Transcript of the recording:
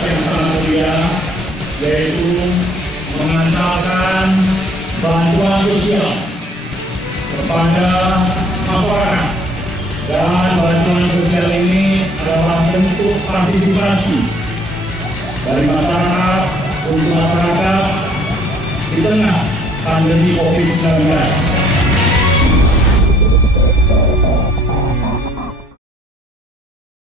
yang sangat mulia, yaitu mengantarkan bantuan sosial kepada masyarakat. Dan bantuan sosial ini adalah bentuk partisipasi dari masyarakat untuk masyarakat di tengah pandemi COVID-19.